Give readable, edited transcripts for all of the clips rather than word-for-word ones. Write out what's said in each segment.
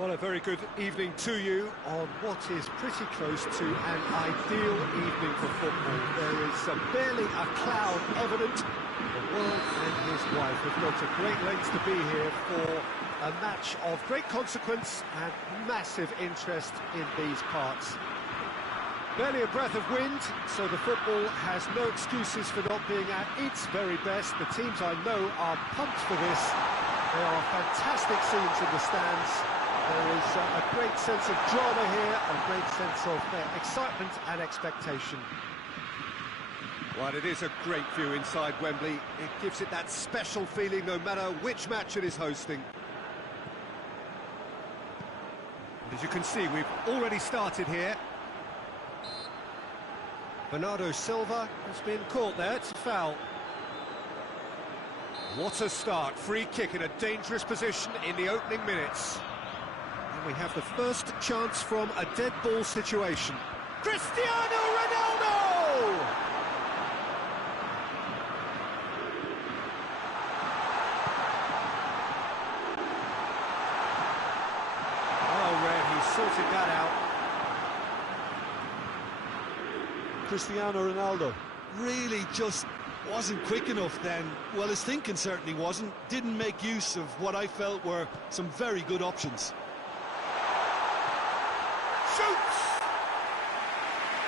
Well, a very good evening to you on what is pretty close to an ideal evening for football. There is barely a cloud evident. The world and his wife have gone to great lengths to be here for a match of great consequence and massive interest in these parts. Barely a breath of wind, so the football has no excuses for not being at its very best. The teams I know are pumped for this. There are fantastic scenes in the stands. There is a great sense of drama here, a great sense of excitement and expectation. Well, it is a great view inside Wembley. It gives it that special feeling no matter which match it is hosting. As you can see, we've already started here. Bernardo Silva has been caught there, it's a foul. What a start, free kick in a dangerous position in the opening minutes. And we have the first chance from a dead ball situation. Cristiano Ronaldo! Oh, Red, he sorted that out. Cristiano Ronaldo really just wasn't quick enough then. Well, his thinking certainly wasn't. Didn't make use of what I felt were some very good options. Shoots!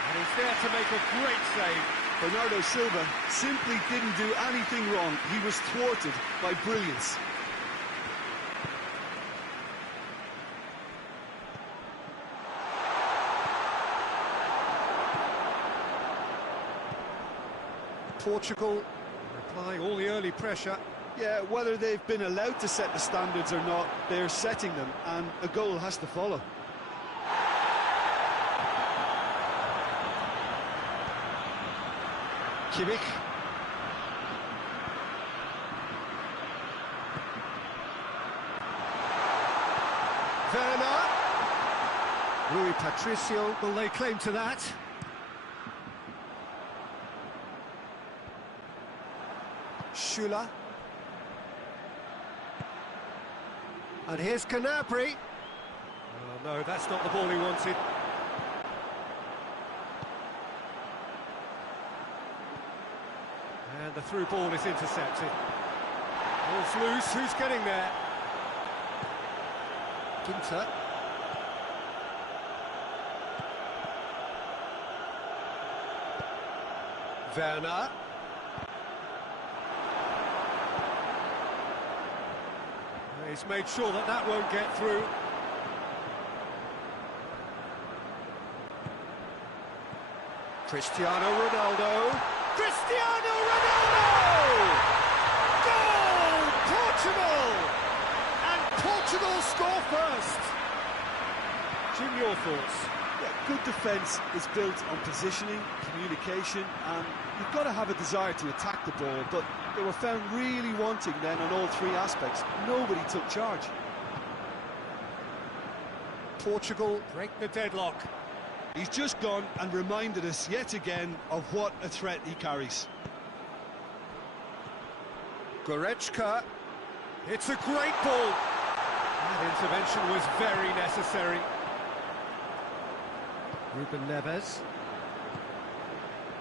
And he's there to make a great save. Bernardo Silva simply didn't do anything wrong. He was thwarted by brilliance. Portugal applying all the early pressure. Yeah, whether they've been allowed to set the standards or not, they're setting them, and a goal has to follow. Kimmich. Werner. Rui Patricio will lay claim to that. Schüller. And here's Canapri. Oh no, that's not the ball he wanted. And the through ball is intercepted. Ball's loose, who's getting there? Ginter. Werner. He's made sure that that won't get through. Cristiano Ronaldo. Cristiano Ronaldo! Goal! Portugal! And Portugal score first. Jim, your thoughts? Yeah, good defence is built on positioning, communication, and you've got to have a desire to attack the ball, but they were found really wanting then on all three aspects. Nobody took charge. Portugal break the deadlock. He's just gone and reminded us yet again of what a threat he carries. Goretzka. It's a great ball. That intervention was very necessary. Ruben Neves.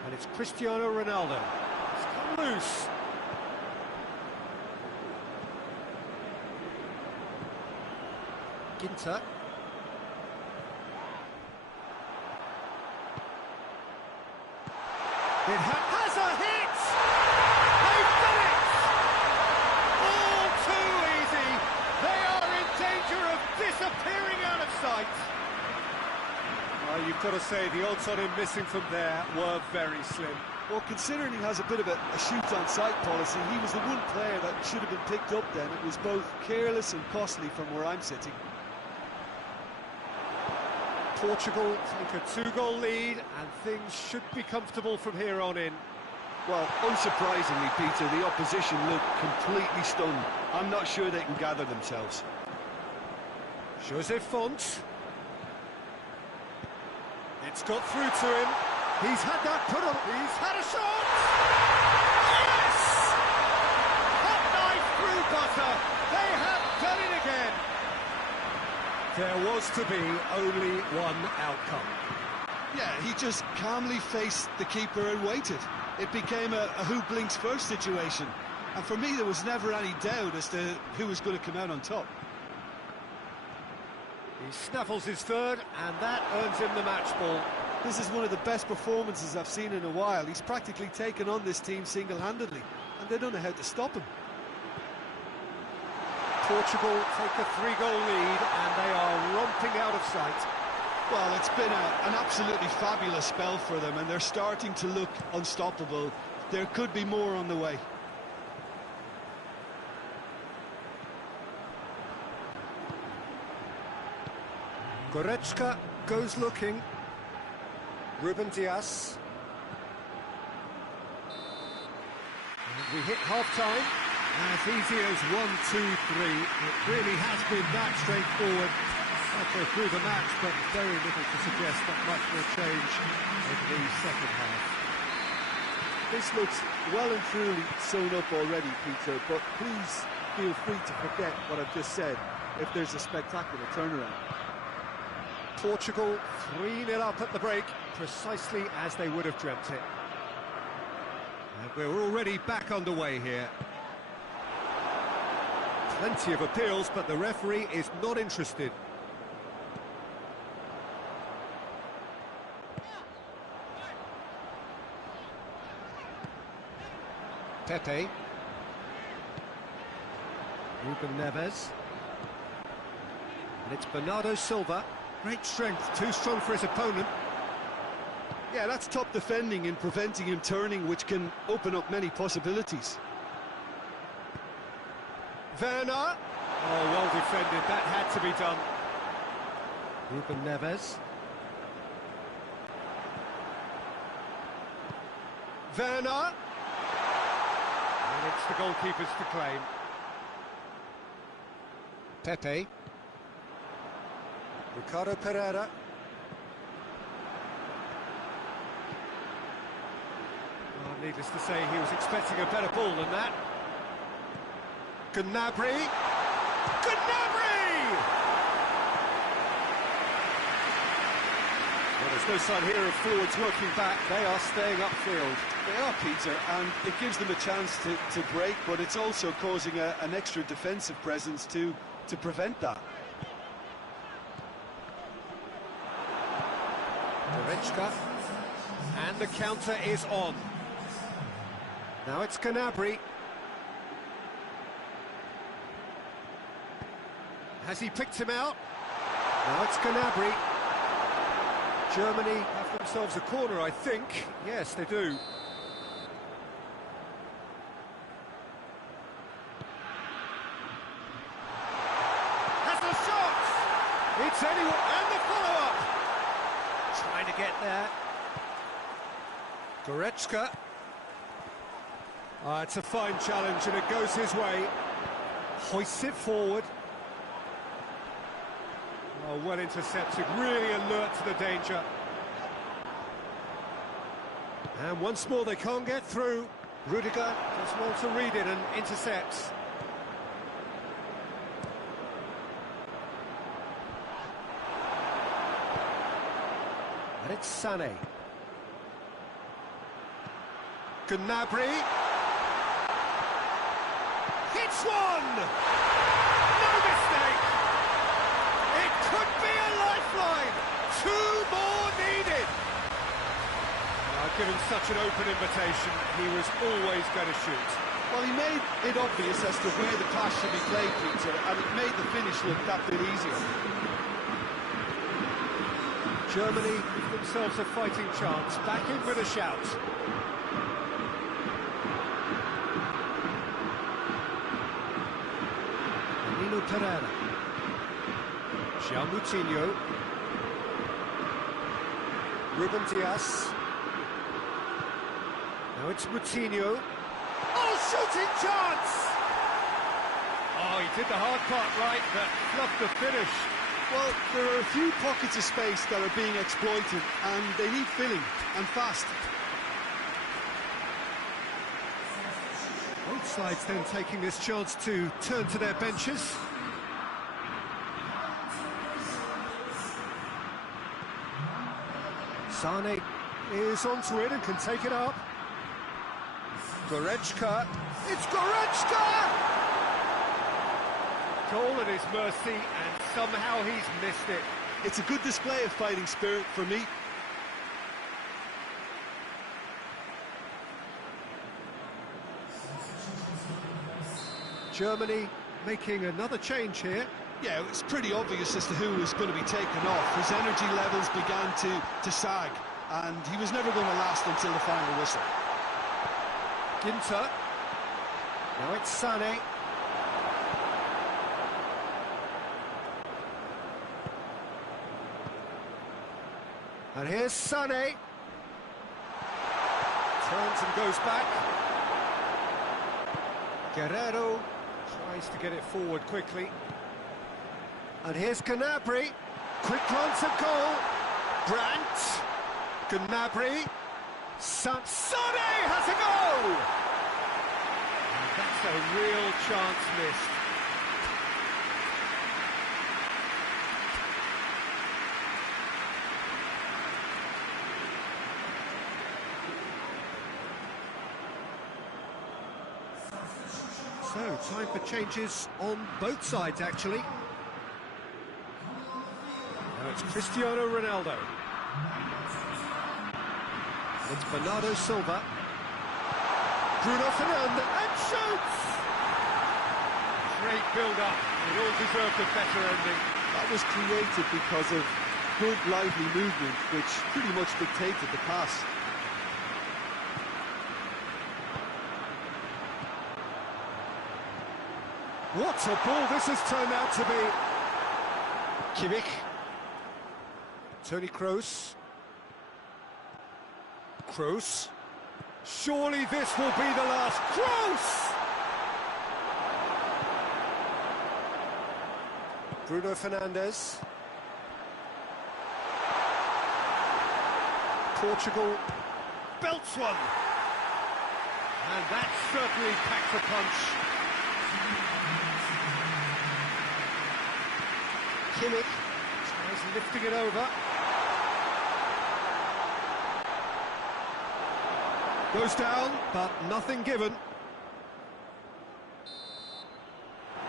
And it's Cristiano Ronaldo. It's come loose. Ginter. It has a hit! They've done it! All too easy. They are in danger of disappearing out of sight. You've got to say, the odds on him missing from there were very slim. Well, considering he has a bit of a shoot-on-sight policy, he was the one player that should have been picked up then. It was both careless and costly from where I'm sitting. Portugal take a two-goal lead, and things should be comfortable from here on in. Well, unsurprisingly, Peter, the opposition look completely stunned. I'm not sure they can gather themselves. José Font. It's got through to him. He's had that put on. He's had a shot! Yes! Hot knife through butter. They have done it again. There was to be only one outcome. Yeah, he just calmly faced the keeper and waited. It became a who blinks first situation. And for me, there was never any doubt as to who was going to come out on top. He snaffles his third, and that earns him the match ball. This is one of the best performances I've seen in a while. He's practically taken on this team single-handedly, and they don't know how to stop him. Portugal take a 3-goal lead, and they are romping out of sight. Well, it's been an absolutely fabulous spell for them, and they're starting to look unstoppable. There could be more on the way. Goretzka goes looking. Ruben Dias. And we hit half-time. As easy as 1, 2, 3. It really has been that straightforward. Halfway through the match, but very little to suggest that much will change in the second half. This looks well and truly sewn up already, Peter, but please feel free to forget what I've just said if there's a spectacular turnaround. Portugal 3-0 up at the break, precisely as they would have dreamt it. And we're already back underway here. Plenty of appeals, but the referee is not interested. Pepe. Ruben Neves. And it's Bernardo Silva. Great strength, too strong for his opponent. Yeah, that's top defending and preventing him turning, which can open up many possibilities. Werner. Oh, well defended, that had to be done. Ruben Neves. Werner. And it's the goalkeepers to claim. Pepe. Ricardo Pereira. Well, needless to say, he was expecting a better ball than that. Gnabry. Gnabry! Well, there's no sign here of forwards working back. They are staying upfield. They are, Peter, and it gives them a chance to break, but it's also causing an extra defensive presence to prevent that. Goretzka, and the counter is on. Now it's Gnabry. Has he picked him out? Now it's Gnabry. Germany have themselves a corner, I think. Yes, they do. Has the shot! It's anyone, and the follow-up! Trying to get there. Goretzka. It's a fine challenge and it goes his way. Hoists it forward. Oh, well intercepted, really alert to the danger. And once more they can't get through. Rudiger does well to read it and intercepts. And it's Sané. Gnabry. Hits one! No mistake! It could be a lifeline! 2 more needed! Given such an open invitation, he was always going to shoot. Well, he made it obvious as to where the pass should be played, Peter, and it made the finish look that bit easier. Germany give themselves a fighting chance, back in with a shout. Danilo Pereira. Moutinho. Ruben Dias. Now it's Moutinho. Oh, shooting chance! Oh, he did the hard part right, but fluffed the finish. Well, there are a few pockets of space that are being exploited, and they need filling, and fast. Both sides then taking this chance to turn to their benches. Sane is onto it and can take it up. Goretzka. It's Goretzka! Goal at his mercy, and somehow he's missed it. It's a good display of fighting spirit for me. Germany making another change here. Yeah, it's pretty obvious as to who was going to be taken off. His energy levels began to sag, and he was never going to last until the final whistle. Ginter. Now it's Sane. And here's Sane. Turns and goes back. Guerrero tries to get it forward quickly. And here's Gnabry. Quick glance at goal. Brandt. Gnabry. Sane has a goal! And that's a real chance missed. So, time for changes on both sides, actually. Now it's Cristiano Ronaldo. It's Bernardo Silva. Bruno Fernandes, and shoots! Great build-up. It all deserved a better ending. That was created because of good, lively movement, which pretty much dictated the pass. What a ball this has turned out to be. Kimmich. Toni Kroos. Kroos. Surely this will be the last. Kroos! Bruno Fernandes. Portugal belts one. And that certainly packs a punch. Kimmich tries lifting it over. Goes down, but nothing given.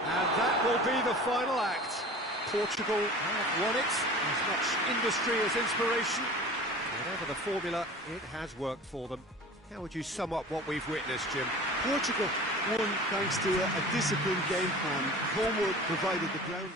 And that will be the final act. Portugal have won it. As much industry as inspiration. Whatever the formula, it has worked for them. How would you sum up what we've witnessed, Jim? Portugal won thanks to a disciplined game plan. Homework provided the groundwork.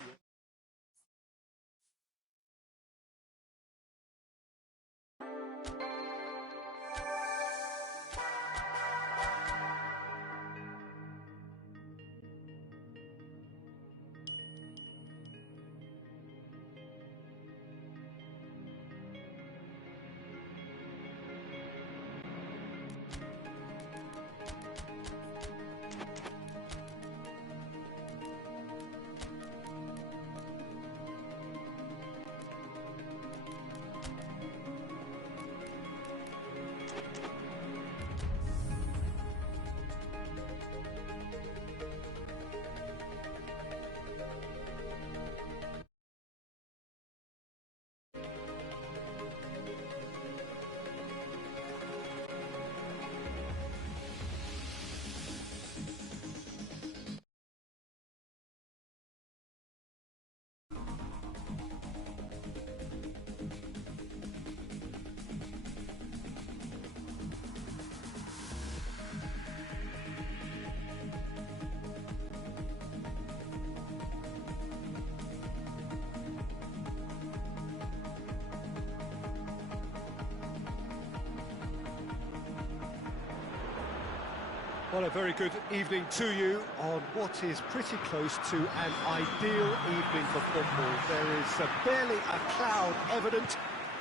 Well, a very good evening to you on what is pretty close to an ideal evening for football. There is barely a cloud evident.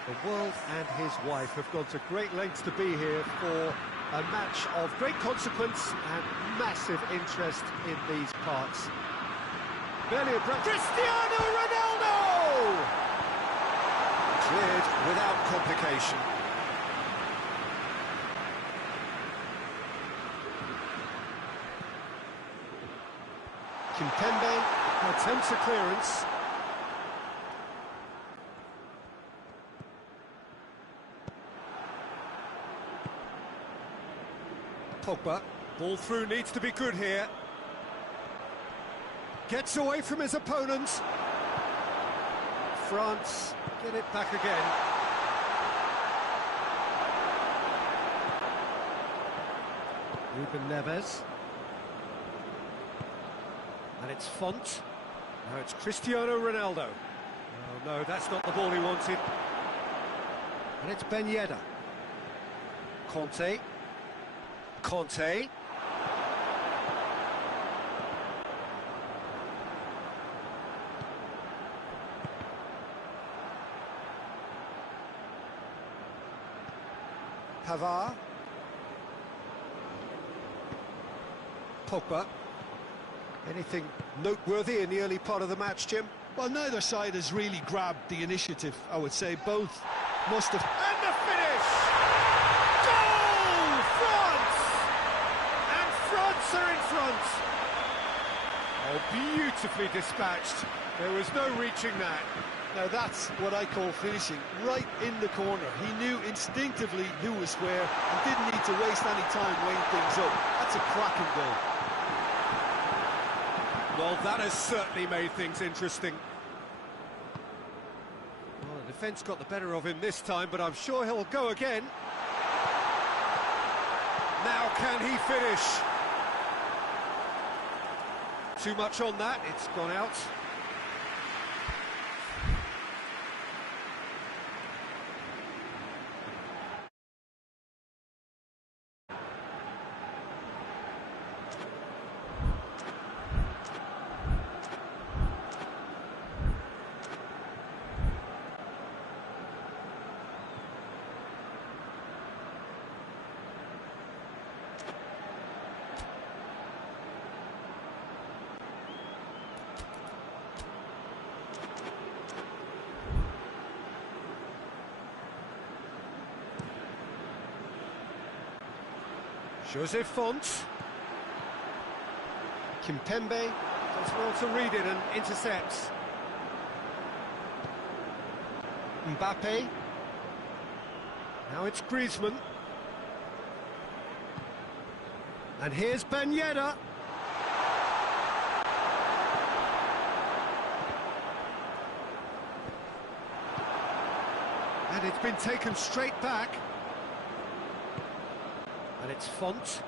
The world and his wife have gone to great lengths to be here for a match of great consequence and massive interest in these parts. Barely a breath. Cristiano Ronaldo! Cleared without complication. Kimpembe attempts a clearance. Pogba. Ball through needs to be good here. Gets away from his opponents. France get it back again. Ruben Neves. And it's Font. Now it's Cristiano Ronaldo. Oh no, that's not the ball he wanted. And it's Ben Yedder. Conte. Conte. Pavard. Pogba. Anything noteworthy in the early part of the match, Jim? Well, neither side has really grabbed the initiative, I would say. Both must have... And the finish! Goal! France! And France are in front! Oh, beautifully dispatched. There was no reaching that. Now that's what I call finishing, right in the corner. He knew instinctively who was where and didn't need to waste any time weighing things up. That's a cracking goal. Well, that has certainly made things interesting. Well, the defence got the better of him this time, but I'm sure he'll go again. Now can he finish? Too much on that, it's gone out. Jose Font. Kimpembe does well to read it and intercepts. Mbappe. Now it's Griezmann. And here's Ben Yedder. And it's been taken straight back. And it's Font.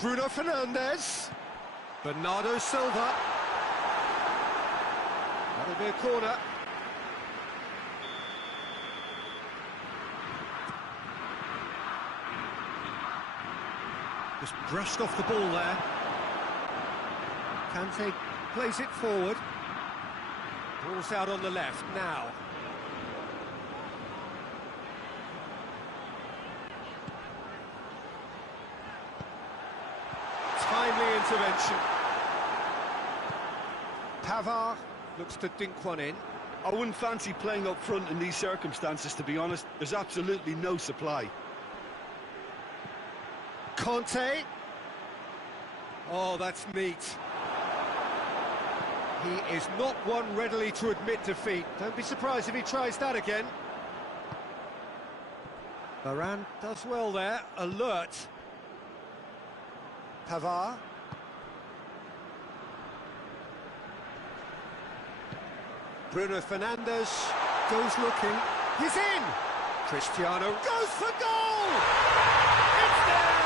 Bruno Fernandes. Bernardo Silva. That'll be a corner. Just brushed off the ball there. Kante plays it forward. Ball's out on the left now. Timely intervention. Pavard looks to dink one in. I wouldn't fancy playing up front in these circumstances, to be honest. There's absolutely no supply. Conte. Oh, that's neat. He is not one readily to admit defeat. Don't be surprised if he tries that again. Varane does well there, alert. Pavard. Bruno Fernandes goes looking. He's in! Cristiano goes for goal! It's there!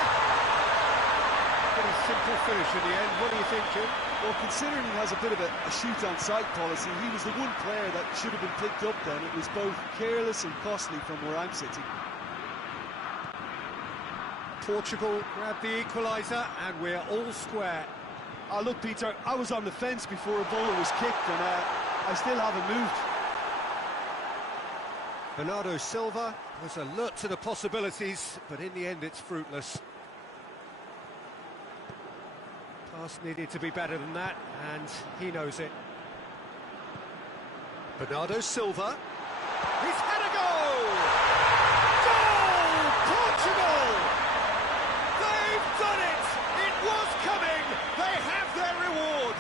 Pretty simple finish in the end. What do you think, Jim? Well, considering he has a bit of a shoot-on-sight policy, he was the one player that should have been picked up then. It was both careless and costly from where I'm sitting. Portugal grabbed the equaliser and we're all square. Oh, look, Peter, I was on the fence before a ball was kicked and I still haven't moved. Bernardo Silva was alert to the possibilities, but in the end it's fruitless. Pass needed to be better than that, and he knows it. Bernardo Silva. He's had a goal! Goal! Portugal! They've done it! It was coming! They have their reward!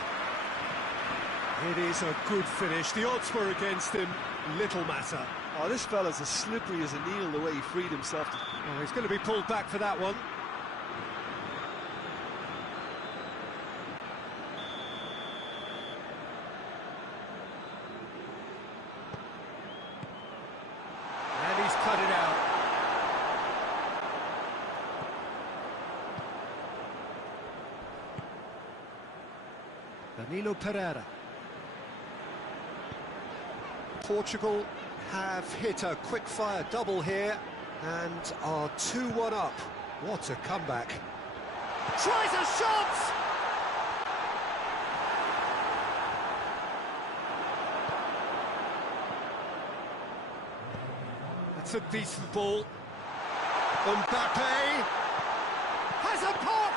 It is a good finish. The odds were against him. Little matter. Oh, this fella's as slippery as a needle the way he freed himself. Oh, he's going to be pulled back for that one. And he's cut it out. Danilo Pereira. Portugal have hit a quick-fire double here and are 2-1 up. What a comeback. Tries a shot! That's a decent ball. Mbappe has a pop!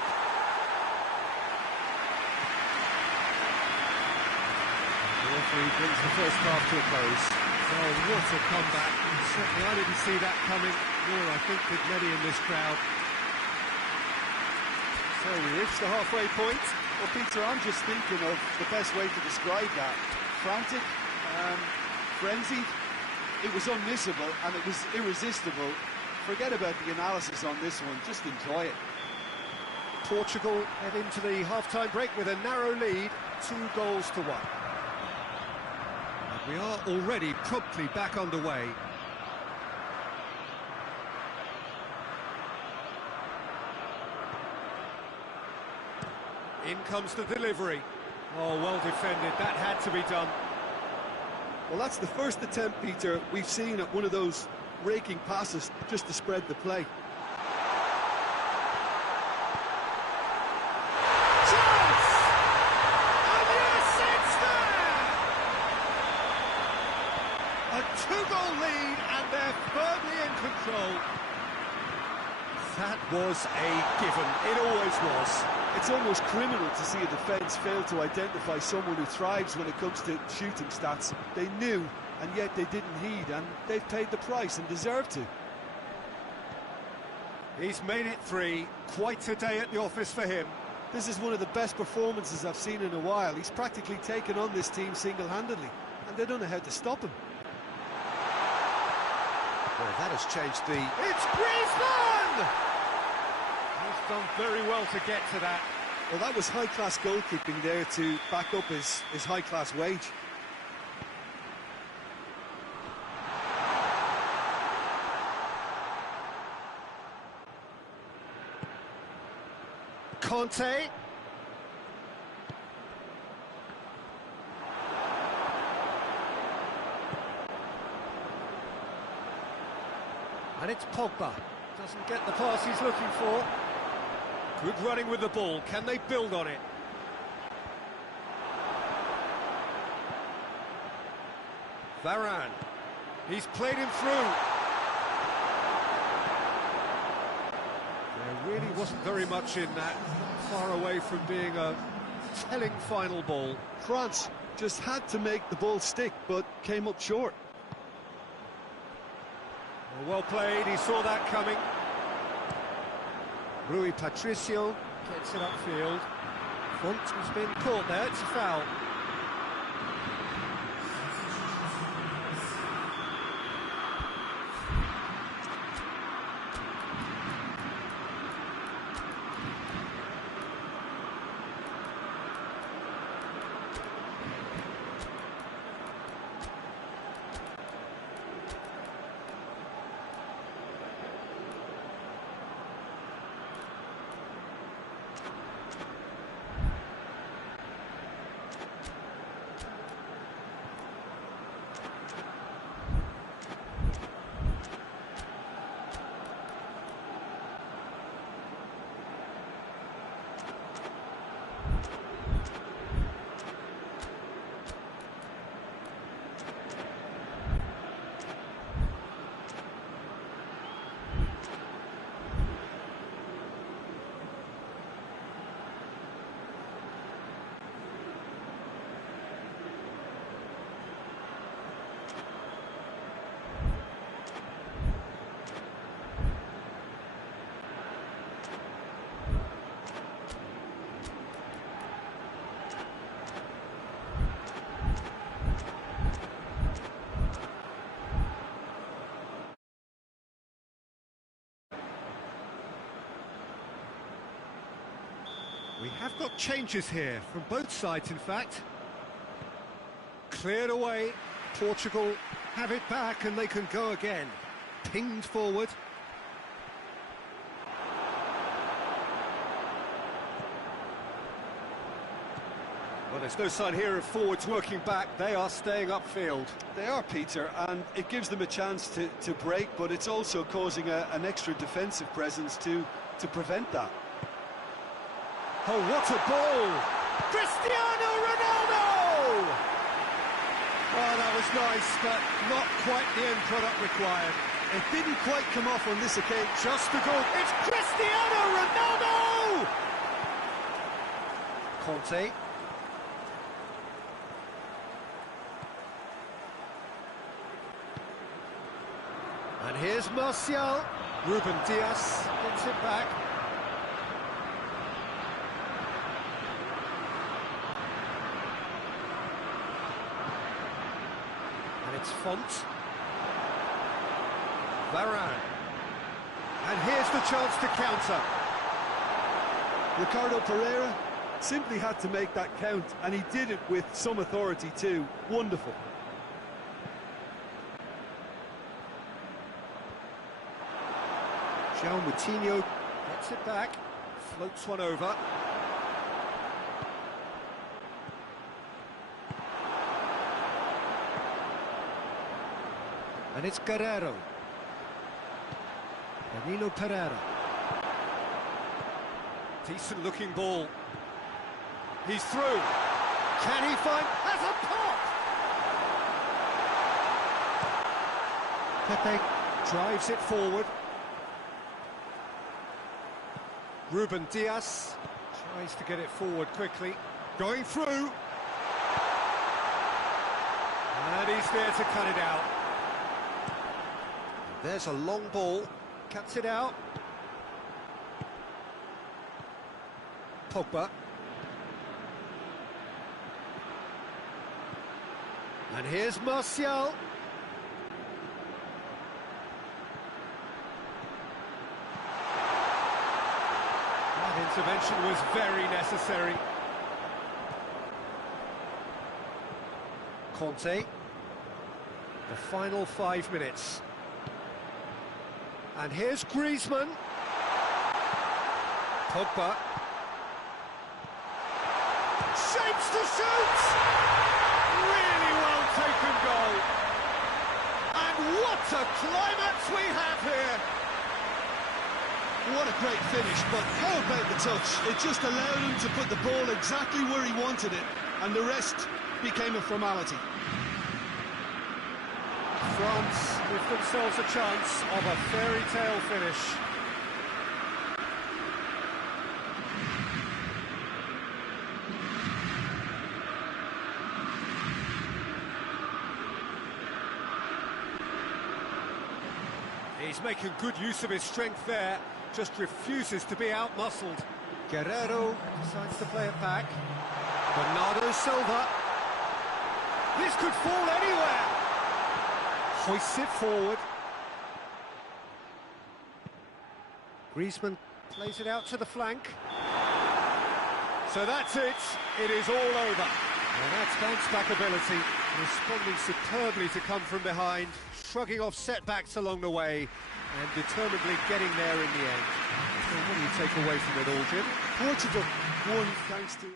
The referee brings the first half to a close. Oh, what a comeback. Certainly I didn't see that coming, nor I think did many in this crowd. So we reach the halfway point. Well, Peter, I'm just thinking of the best way to describe that. Frantic, frenzied. It was unmissable and it was irresistible. Forget about the analysis on this one, just enjoy it. Portugal head into the half-time break with a narrow lead, 2-1. We are already promptly back underway. In comes the delivery. Oh, well defended, that had to be done. Well, that's the first attempt, Peter, we've seen at one of those raking passes just to spread the play. A 2-goal lead, and they're firmly in control. That was a given. It always was. It's almost criminal to see a defence fail to identify someone who thrives when it comes to shooting stats. They knew, and yet they didn't heed, and they've paid the price and deserve to. He's made it 3. Quite a day at the office for him. This is one of the best performances I've seen in a while. He's practically taken on this team single-handedly, and they don't know how to stop him. Well, that has changed the... It's Griezmann! He's done very well to get to that. Well, that was high-class goalkeeping there to back up his high-class wage. Conte. And it's Pogba. Doesn't get the pass he's looking for. Good running with the ball. Can they build on it? Varane. He's played him through. There really wasn't very much in that. Far away from being a telling final ball. France just had to make the ball stick, but came up short. Well played, he saw that coming. Rui Patricio gets it upfield. Font has been caught there, it's a foul. have got changes here, from both sides in fact. Cleared away, Portugal have it back and they can go again. Pinged forward. Well, there's no sign here of forwards working back, they are staying upfield. They are, Peter, and it gives them a chance to break, but it's also causing an extra defensive presence to prevent that. Oh, what a ball! Cristiano Ronaldo! Oh, that was nice, but not quite the end product required. It didn't quite come off on this occasion. Just a goal. It's Cristiano Ronaldo! Conte. And here's Martial. Ruben Dias gets it back. And it's Font. Varane. And here's the chance to counter. Ricardo Pereira simply had to make that count, and he did it with some authority too. Wonderful. João Moutinho gets it back, floats one over. And it's Guerrero. Danilo Pereira. Decent looking ball. He's through. Can he find... Has a pop! Pepe drives it forward. Ruben Dias tries to get it forward quickly. Going through. And he's there to cut it out. There's a long ball. Cuts it out. Pogba. And here's Martial. That intervention was very necessary. Conte. The final 5 minutes. And here's Griezmann. Pogba. Shapes to shoot! Really well taken goal. And what a climax we have here! What a great finish, but how about the touch? It just allowed him to put the ball exactly where he wanted it, and the rest became a formality. France give themselves a chance of a fairy tale finish. He's making good use of his strength there, just refuses to be out-muscled. Guerrero decides to play it back. Bernardo Silva. This could fall anywhere. Hoists it forward. Griezmann plays it out to the flank. So that's it. It is all over. And that's bounce-back ability, responding superbly to come from behind, shrugging off setbacks along the way, and determinedly getting there in the end. So what do you take away from it all, Jim? Portugal won thanks to...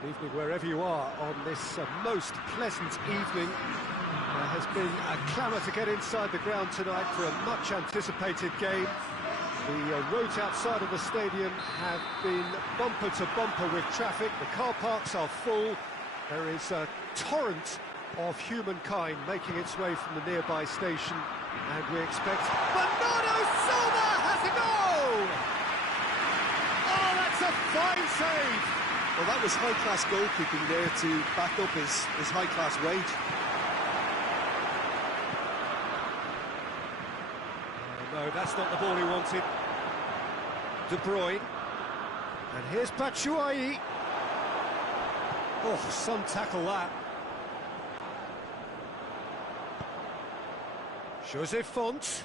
Good evening wherever you are on this most pleasant evening. There has been a clamour to get inside the ground tonight for a much-anticipated game. The roads outside of the stadium have been bumper to bumper with traffic. The car parks are full. There is a torrent of humankind making its way from the nearby station, and we expect Bernardo Silva has a goal! Oh, that's a fine save! Well, that was high-class goalkeeping there to back up his high-class wage. No, that's not the ball he wanted. De Bruyne. And here's Batshuayi. Oh, some tackle that. Jose Font.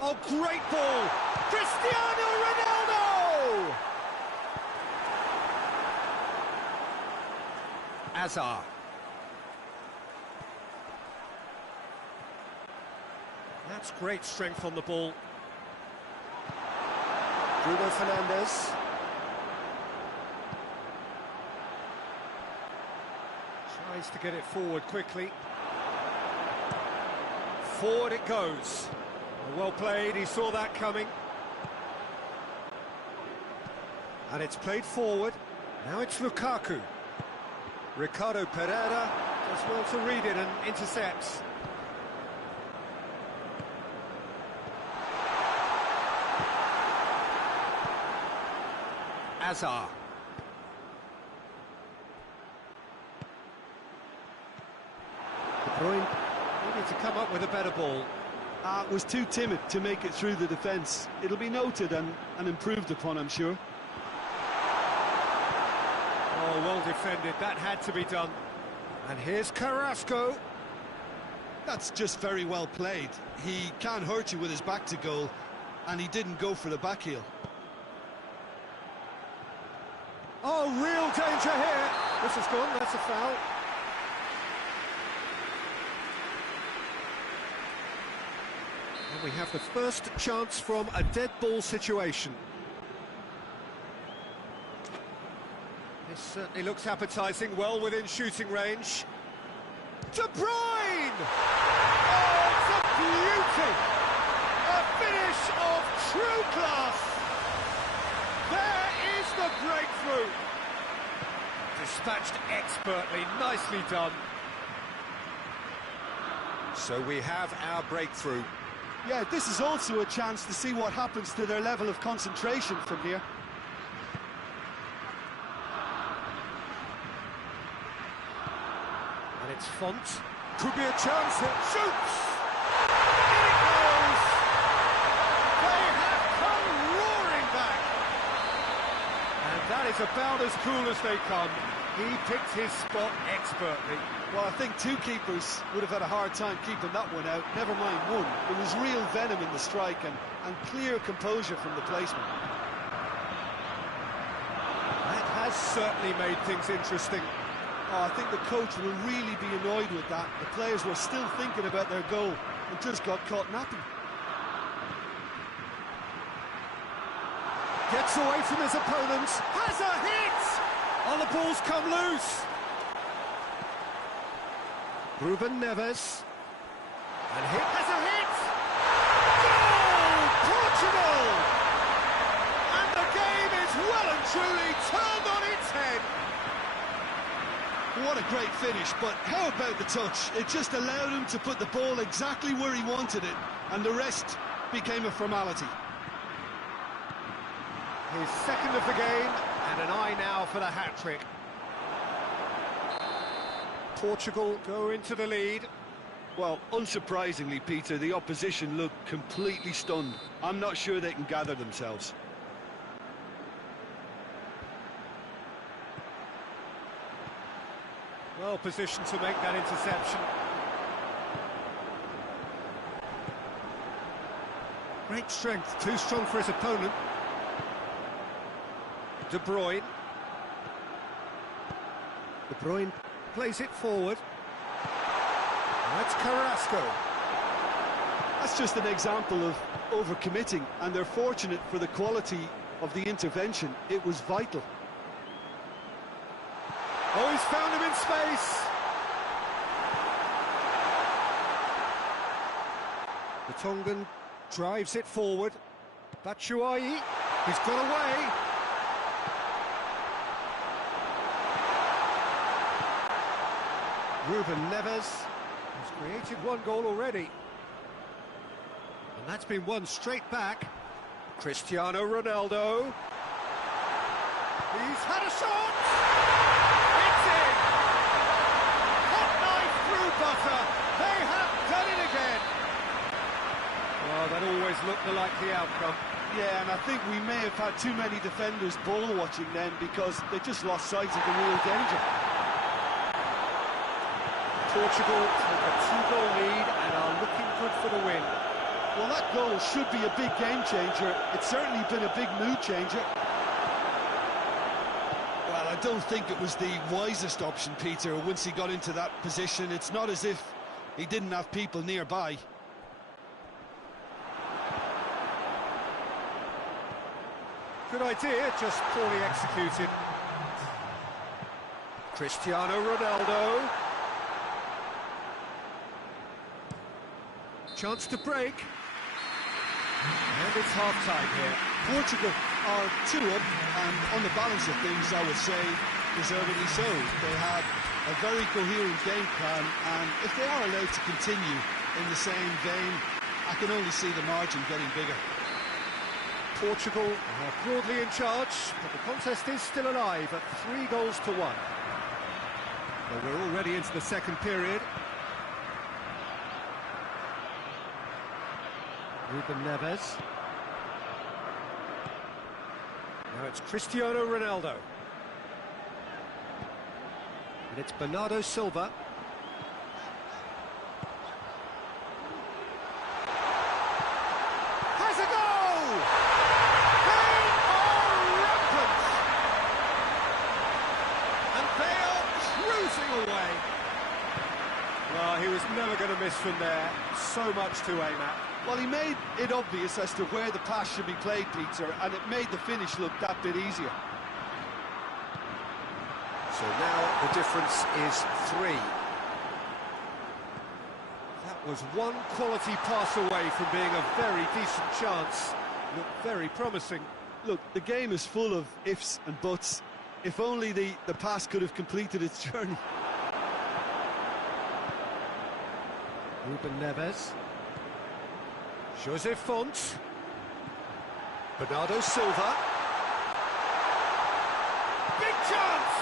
Oh, great ball! Cristiano Ronaldo! Azar. That's great strength on the ball. Bruno Fernandes. Tries to get it forward quickly. Forward it goes. Well played, he saw that coming. And it's played forward. Now it's Lukaku. Ricardo Pereira does well to read it and intercepts. Azar. De Bruyne needed to come up with a better ball. Was too timid to make it through the defence. It'll be noted and improved upon, I'm sure. Oh, well defended. That had to be done. And here's Carrasco. That's just very well played. He can't hurt you with his back to goal, and he didn't go for the back heel. Oh, real danger here. This is gone, that's a foul. And we have the first chance from a dead ball situation. This certainly looks appetising, well within shooting range. De Bruyne! Oh, it's a beauty! A finish of true class! There is the breakthrough! Dispatched expertly, nicely done. So we have our breakthrough. Yeah, this is also a chance to see what happens to their level of concentration from here. And it's Font. Could be a chance. It shoots! In it goes! They have come roaring back! And that is about as cool as they come. He picked his spot expertly. Well, I think two keepers would have had a hard time keeping that one out, never mind one. There was real venom in the strike and clear composure from the placement. That has certainly made things interesting. Oh, I think the coach will really be annoyed with that. The players were still thinking about their goal and just got caught napping. Gets away from his opponent, has a hit! Oh, the ball's come loose. Ruben Neves. And hit has a hit! Goal! Portugal! And the game is well and truly turned on its head. What a great finish, but how about the touch? It just allowed him to put the ball exactly where he wanted it, and the rest became a formality. His second of the game, and an eye now for the hat-trick. Portugal go into the lead. Well, unsurprisingly, Peter, the opposition looked completely stunned. I'm not sure they can gather themselves. Well positioned to make that interception. Great strength, too strong for his opponent. De Bruyne. De Bruyne plays it forward. That's Carrasco. That's just an example of overcommitting, and they're fortunate for the quality of the intervention. It was vital. Oh, he's found him in space. The Tongan drives it forward. Batshuayi, he's got away. Ruben Neves has created one goal already. And that's been won straight back. Cristiano Ronaldo. He's had a shot! It's in! Hot knife through butter. They have done it again. Well, that always looked the likely outcome. Yeah, and I think we may have had too many defenders ball watching then because they just lost sight of the real danger. Portugal take a 2-goal lead and are looking good for the win. Well, that goal should be a big game changer. It's certainly been a big mood changer. Well, I don't think it was the wisest option, Peter, once he got into that position. It's not as if he didn't have people nearby. Good idea, just poorly executed. Cristiano Ronaldo. Chance to break. And it's half-time here. Portugal are 2 up, and on the balance of things, I would say, deservedly so. They have a very coherent game plan, and if they are allowed to continue in the same vein, I can only see the margin getting bigger. Portugal are broadly in charge, but the contest is still alive at 3-1. Well, we're already into the second period. Ruben Neves. Now it's Cristiano Ronaldo. And it's Bernardo Silva. Has a goal! They are rampant! And they are cruising away. Well, he was never going to miss from there. So much to aim at. Well, he made it obvious as to where the pass should be played, Peter, and it made the finish look that bit easier. So now the difference is 3. That was one quality pass away from being a very decent chance. Looked very promising. Look, the game is full of ifs and buts. If only the pass could have completed its journey. Ruben Neves. Jose Font. Bernardo Silva. Big chance!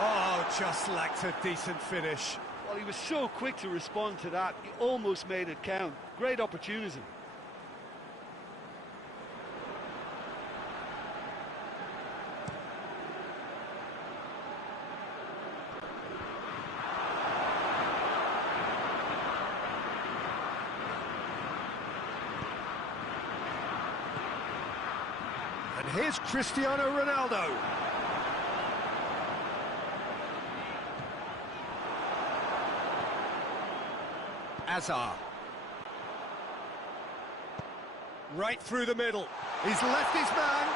Oh, just lacked a decent finish. Well, he was so quick to respond to that, he almost made it count. Great opportunity. And here's Cristiano Ronaldo. Azar. Right through the middle. He's left his man.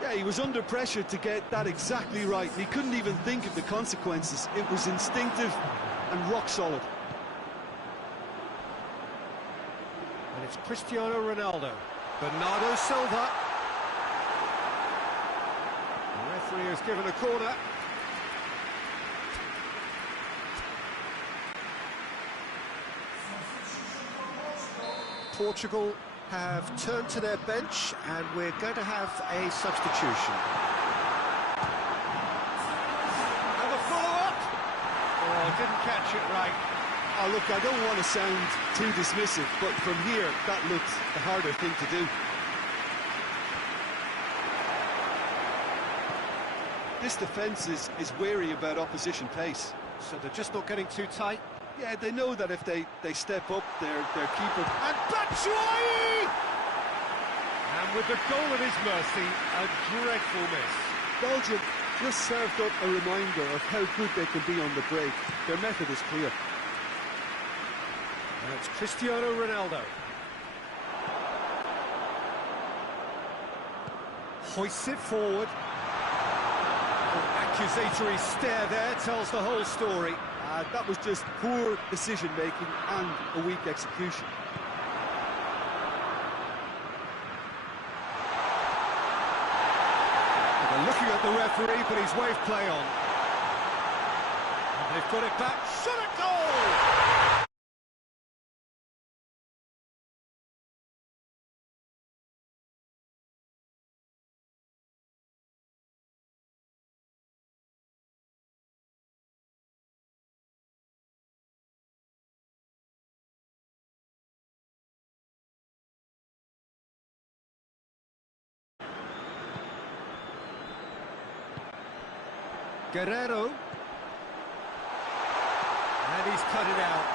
Yeah, he was under pressure to get that exactly right. He couldn't even think of the consequences. It was instinctive and rock solid. And it's Cristiano Ronaldo. Bernardo Silva. The referee has given a corner. Portugal have turned to their bench and we're going to have a substitution. And a follow-up! Oh, didn't catch it right. Oh, look, I don't want to sound too dismissive, but from here, that looked the harder thing to do. This defence is wary about opposition pace. So they're just not getting too tight. Yeah, they know that if they step up, their keeper... And Batshuayi! And with the goal at his mercy, a dreadful miss. Belgium just served up a reminder of how good they can be on the break. Their method is clear. And it's Cristiano Ronaldo. Hoists it forward. An accusatory stare there tells the whole story. That was just poor decision-making and a weak execution. They're looking at the referee, but he's waved play on. And they've got it back. Shot at goal! Guerrero. And he's cut it out.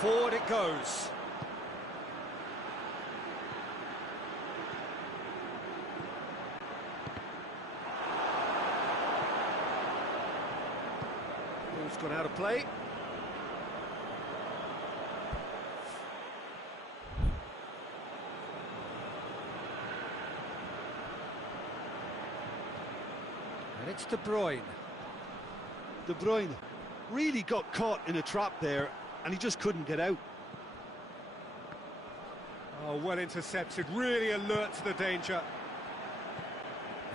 Forward it goes. Ball's gone out of play. And it's De Bruyne. De Bruyne really got caught in a trap there, and he just couldn't get out. Oh, well intercepted, really alert to the danger.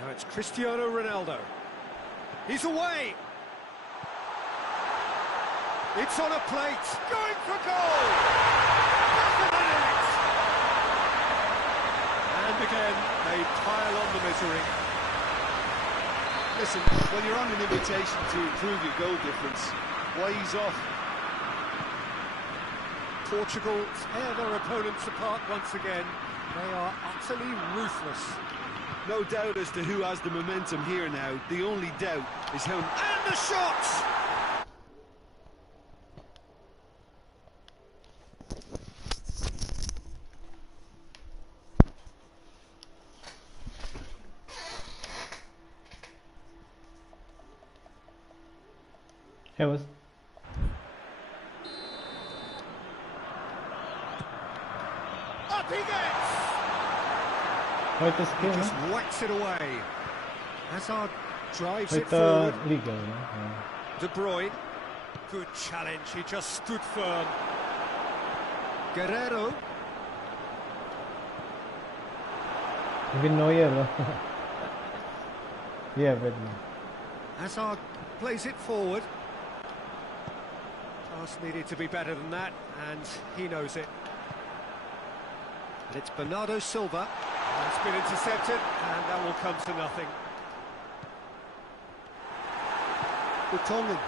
Now it's Cristiano Ronaldo. He's away! It's on a plate, going for goal! Back of the net! And again, they pile on the misery. Listen, when you're on an invitation to improve your goal difference, why ease off? Portugal tear their opponents apart once again. They are utterly ruthless. No doubt as to who has the momentum here now. The only doubt is how... And the shots! Hey, was Up he gets! heute He skill, just no? whacks it away. Hazard drives it Heute forward. Liga, no? Ja. De Bruyne. Good challenge, he just stood firm. Guerrero. Even Neuer, no? Yeah, but Hazard plays it forward. Pass needed to be better than that, and he knows it. And it's Bernardo Silva. It's been intercepted, and that will come to nothing. Vertonghen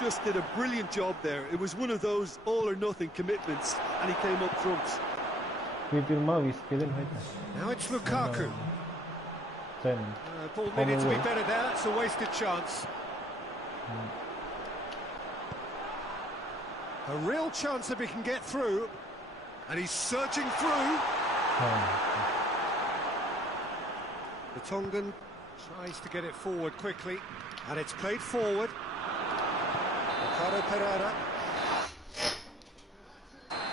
just did a brilliant job there. It was one of those all-or-nothing commitments, and he came up front. wie viel Mal wie spielen heute? Now it's Lukaku. Ten. Ball needed to be better there, that's a wasted chance. A real chance if he can get through. And he's surging through. Vertonghen tries to get it forward quickly. And it's played forward. Ricardo Pereira.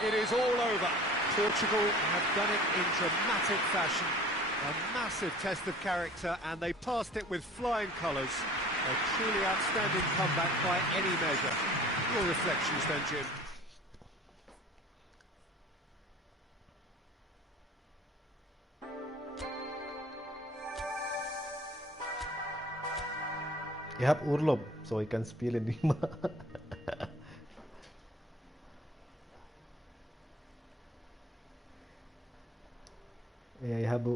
It is all over. Portugal have done it in dramatic fashion. A massive test of character, and they passed it with flying colours. A truly outstanding comeback by any measure. Your reflections then, Jim? Ich habe Urlaub, so ich kann spielen nicht mehr. Ja, ich habe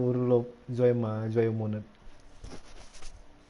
Urlaub, 2 Monate.